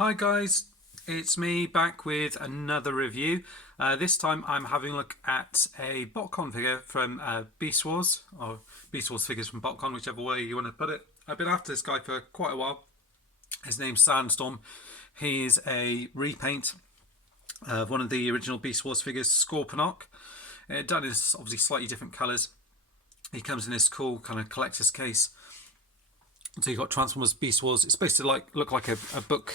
Hi guys, it's me back with another review. This time I'm having a look at a Botcon figure from Beast Wars, or Beast Wars figures from Botcon, whichever way you want to put it. I've been after this guy for quite a while. His name's Sandstorm. He's a repaint of one of the original Beast Wars figures, Scorpius, done in obviously slightly different colours. He comes in this cool kind of collector's case. So you've got Transformers Beast Wars. It's supposed to look like a book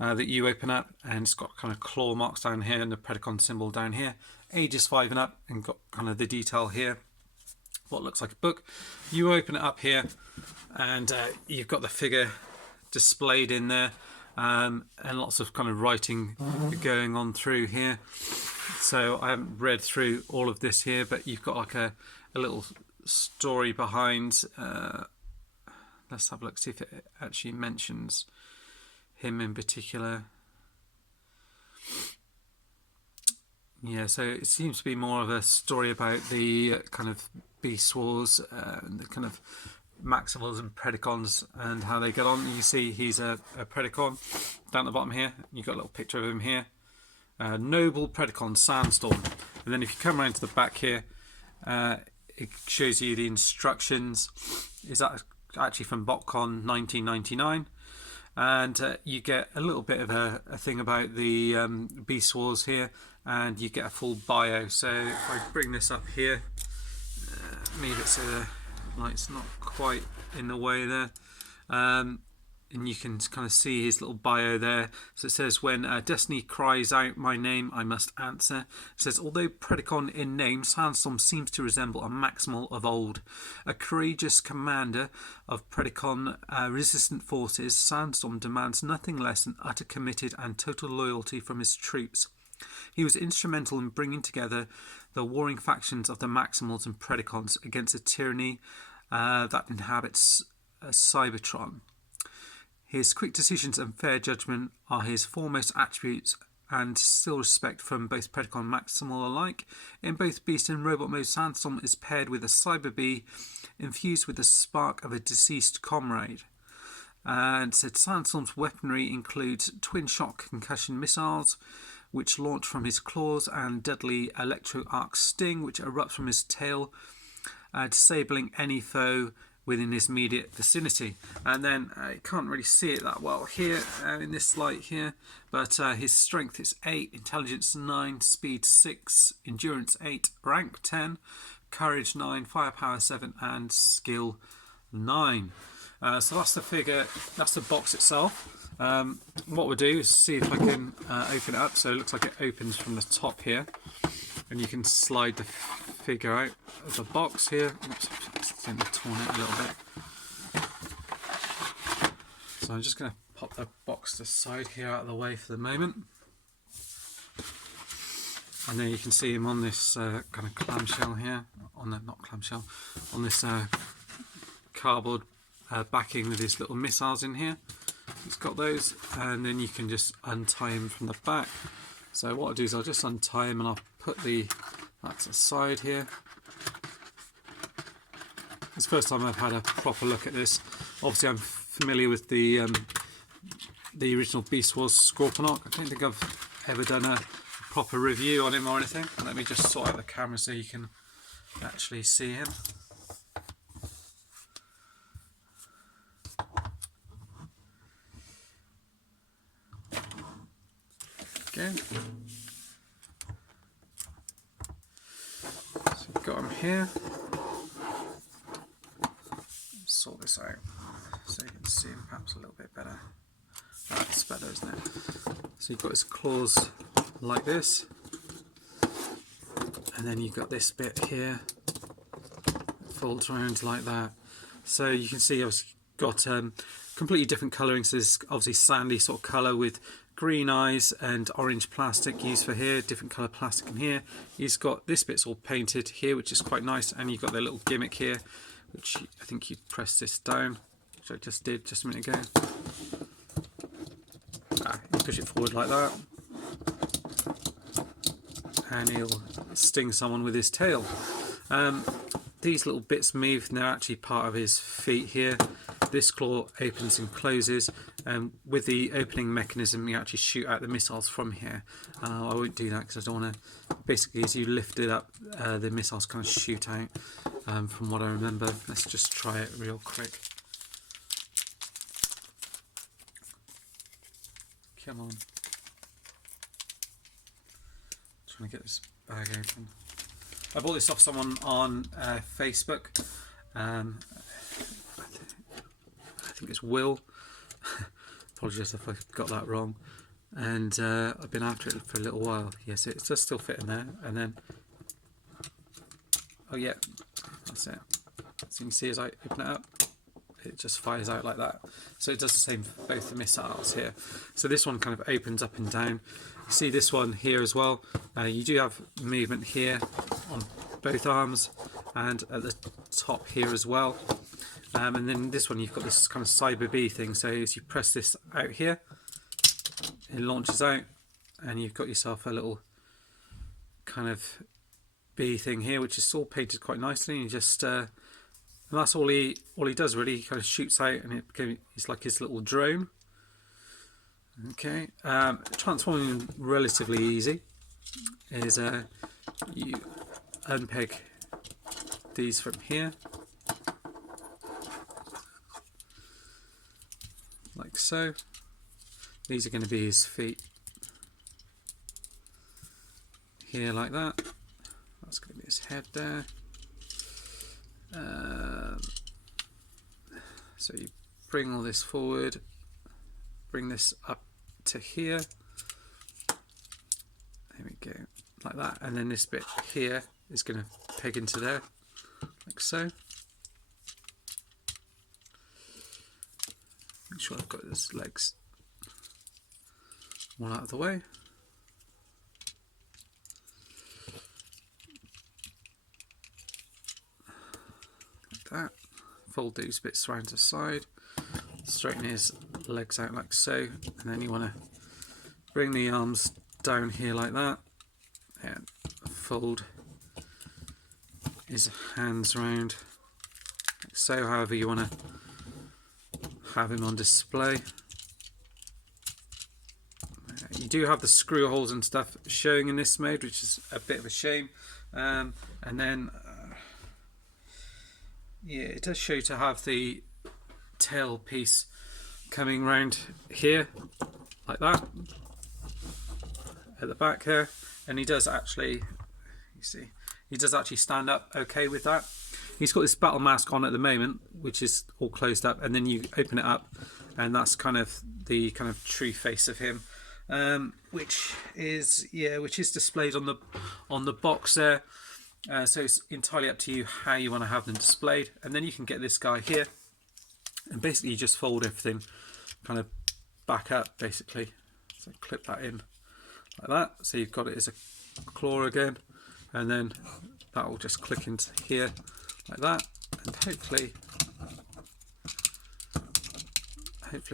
that you open up, and it's got kind of claw marks down here and the Predacon symbol down here. Ages 5 and up, and got kind of the detail here. What looks like a book. You open it up here, and you've got the figure displayed in there, and lots of kind of writing going on through here. So I haven't read through all of this here, but you've got like a little story behind. Let's have a look, see if it actually mentions him in particular. Yeah, so it seems to be more of a story about the kind of Beast Wars, and the kind of Maximals and Predacons and how they get on. You see he's a Predacon down at the bottom here. You've got a little picture of him here. Noble Predacon, Sandstorm. And then if you come around to the back here, it shows you the instructions. Is that actually from Botcon 1999, and you get a little bit of a thing about the Beast Wars here, and you get a full bio. So if I bring this up here, move it so the light's not quite in the way there, and you can kind of see his little bio there. So it says, when destiny cries out my name, I must answer. It says, although Predacon in name, Sandstorm seems to resemble a Maximal of old. A courageous commander of Predacon resistant forces, Sandstorm demands nothing less than utter committed and total loyalty from his troops. He was instrumental in bringing together the warring factions of the Maximals and Predacons against a tyranny that inhabits Cybertron. His quick decisions and fair judgment are his foremost attributes, and still respect from both Predacon and Maximal alike. In both Beast and Robot mode, Sandstorm is paired with a Cyber Bee infused with the spark of a deceased comrade. And said Sandstorm's weaponry includes twin shock concussion missiles, which launch from his claws, and deadly electro arc sting, which erupts from his tail, disabling any foe within his immediate vicinity. And then you can't really see it that well here in this light here, but his strength is 8, intelligence 9, speed 6, endurance 8, rank 10, courage 9, firepower 7, and skill 9. So that's the figure, that's the box itself. What we'll do is see if I can open it up. So it looks like it opens from the top here, and you can slide the figure out of the box here. Oops, I've torn it a little bit. So I'm just going to pop the box to the side here out of the way for the moment. And then you can see him on this kind of clamshell here, on the, not clamshell, on this cardboard backing with his little missiles in here. He's got those, and then you can just untie him from the back. So what I'll do is I'll just untie him, and I'll put that to the side here. It's the first time I've had a proper look at this. Obviously I'm familiar with the original Beast Wars Scorpius. I don't think I've ever done a proper review on him or anything. Let me just sort out the camera so you can actually see him. Again. So we've got him here. Sort this out so you can see him perhaps a little bit better. That's better, isn't it? So you've got his claws like this, and then you've got this bit here, folds around like that. So you can see I've got completely different colouring. So there's obviously sandy sort of colour with green eyes and orange plastic used for here, different colour plastic in here. He's got this bit's all painted here, which is quite nice, and you've got the little gimmick here, which I think you press this down, which I just did just a minute ago. You push it forward like that, and he'll sting someone with his tail. These little bits move, and they're actually part of his feet here. This claw opens and closes, with the opening mechanism, you actually shoot out the missiles from here. I won't do that because I don't want to. Basically, as you lift it up, the missiles kind of shoot out. From what I remember, let's just try it real quick. Come on. Trying to get this bag open. I bought this off someone on Facebook. I think it's Will. Apologies if I got that wrong. And I've been after it for a little while. Yes, it does still fit in there. And then, oh yeah, that's it. So you can see as I open it up, it just fires out like that. So it does the same for both the missiles here. So this one kind of opens up and down. You see this one here as well. You do have movement here on both arms and at the top here as well. And then this one, you've got this kind of Cyber Bee thing. So as you press this out here, it launches out, and you've got yourself a little kind of bee thing here, which is all painted quite nicely. And you just and that's all he does really. He kind of shoots out, and it's like his little drone. Okay, transforming relatively easy. Is you unpeg these from here, like so. These are going to be his feet here, like that. That's going to be his head there. So you bring all this forward, bring this up to here. There we go, like that. And then this bit here is going to peg into there, like so. Make sure I've got his legs all out of the way. Like that. Fold these bits around to the side. Straighten his legs out like so. And then you want to bring the arms down here like that. And fold his hands round like so, however you want to have him on display. You do have the screw holes and stuff showing in this mode, which is a bit of a shame. And then, yeah, it does show to have the tail piece coming round here, like that, at the back there. And he does actually, you see, he does actually stand up okay with that. He's got this battle mask on at the moment, which is all closed up, and then you open it up, and that's kind of the kind of true face of him. Which is displayed on the box there. So it's entirely up to you how you want to have them displayed. And then you can get this guy here, and basically you just fold everything kind of back up, basically. So clip that in like that. So you've got it as a claw again, and then that will just click into here like that, and hopefully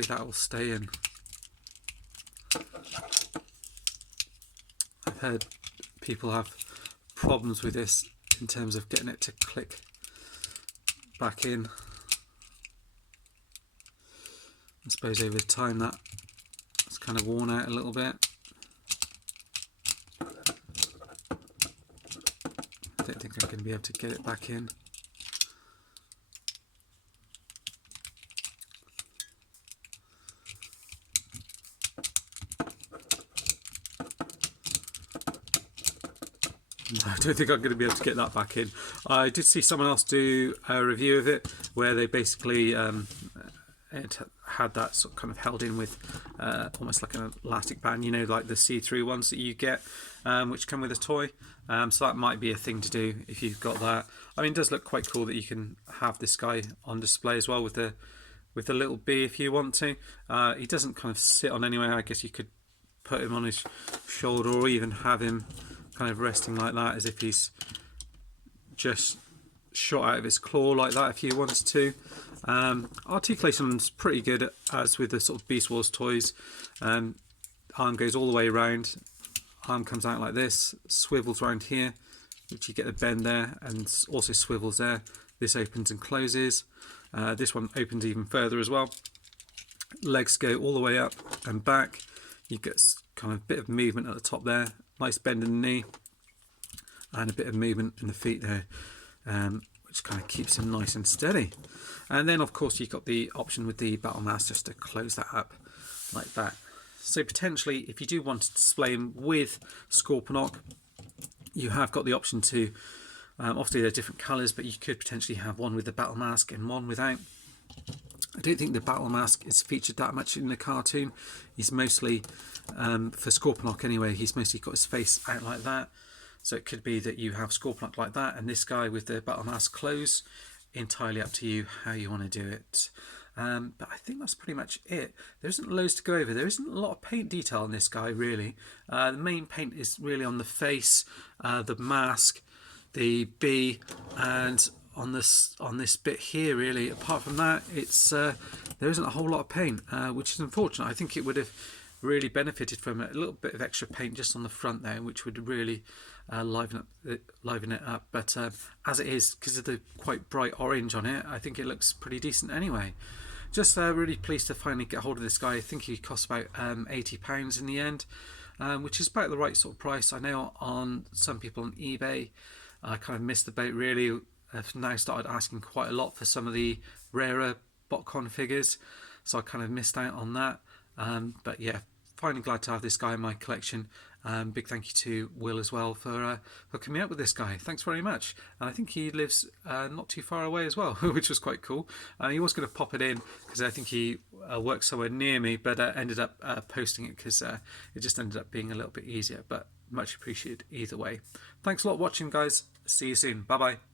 that will stay in. I've heard people have problems with this in terms of getting it to click back in. I suppose over time that's kind of worn out a little bit. I don't think I'm going to be able to get it back in. I don't think I'm going to be able to get that back in. I did see someone else do a review of it where they basically had that sort of kind of held in with almost like an elastic band, you know, like the see-through ones that you get, which come with a toy. So that might be a thing to do if you've got that. I mean, it does look quite cool that you can have this guy on display as well with the little bee if you want to. He doesn't kind of sit on anywhere. I guess you could put him on his shoulder, or even have him kind of resting like that, as if he's just shot out of his claw like that if you wanted to. Articulation's pretty good, as with the sort of Beast Wars toys. Arm goes all the way around, arm comes out like this, swivels around here, which you get the bend there, and also swivels there. This opens and closes. This one opens even further as well. Legs go all the way up and back. You get kind of a bit of movement at the top there, nice bend in the knee, and a bit of movement in the feet there, which kind of keeps him nice and steady. And then of course you've got the option with the battle mask just to close that up like that. So potentially if you do want to display him with Scorponok, you have got the option to, obviously they're different colours, but you could potentially have one with the battle mask and one without. I don't think the battle mask is featured that much in the cartoon. He's mostly, for Scorponok anyway, he's mostly got his face out like that. So it could be that you have Scorponok like that and this guy with the battle mask closed. Entirely up to you how you want to do it. But I think that's pretty much it. There isn't loads to go over. There isn't a lot of paint detail on this guy really. The main paint is really on the face, the mask, the bee, and on this bit here really. Apart from that, it's there isn't a whole lot of paint, which is unfortunate. I think it would have really benefited from a little bit of extra paint just on the front there, which would really liven it up. But as it is, because of the quite bright orange on it, I think it looks pretty decent anyway. Just really pleased to finally get hold of this guy. I think he cost about £80 in the end, which is about the right sort of price. I know on some people on eBay, I kind of missed the boat really. I've now started asking quite a lot for some of the rarer Botcon figures, so I kind of missed out on that. But yeah, finally glad to have this guy in my collection. Big thank you to Will as well for coming up with this guy. Thanks very much. And I think he lives not too far away as well, which was quite cool. He was going to pop it in because I think he works somewhere near me, but ended up posting it because it just ended up being a little bit easier. But much appreciated either way. Thanks a lot for watching, guys. See you soon. Bye bye.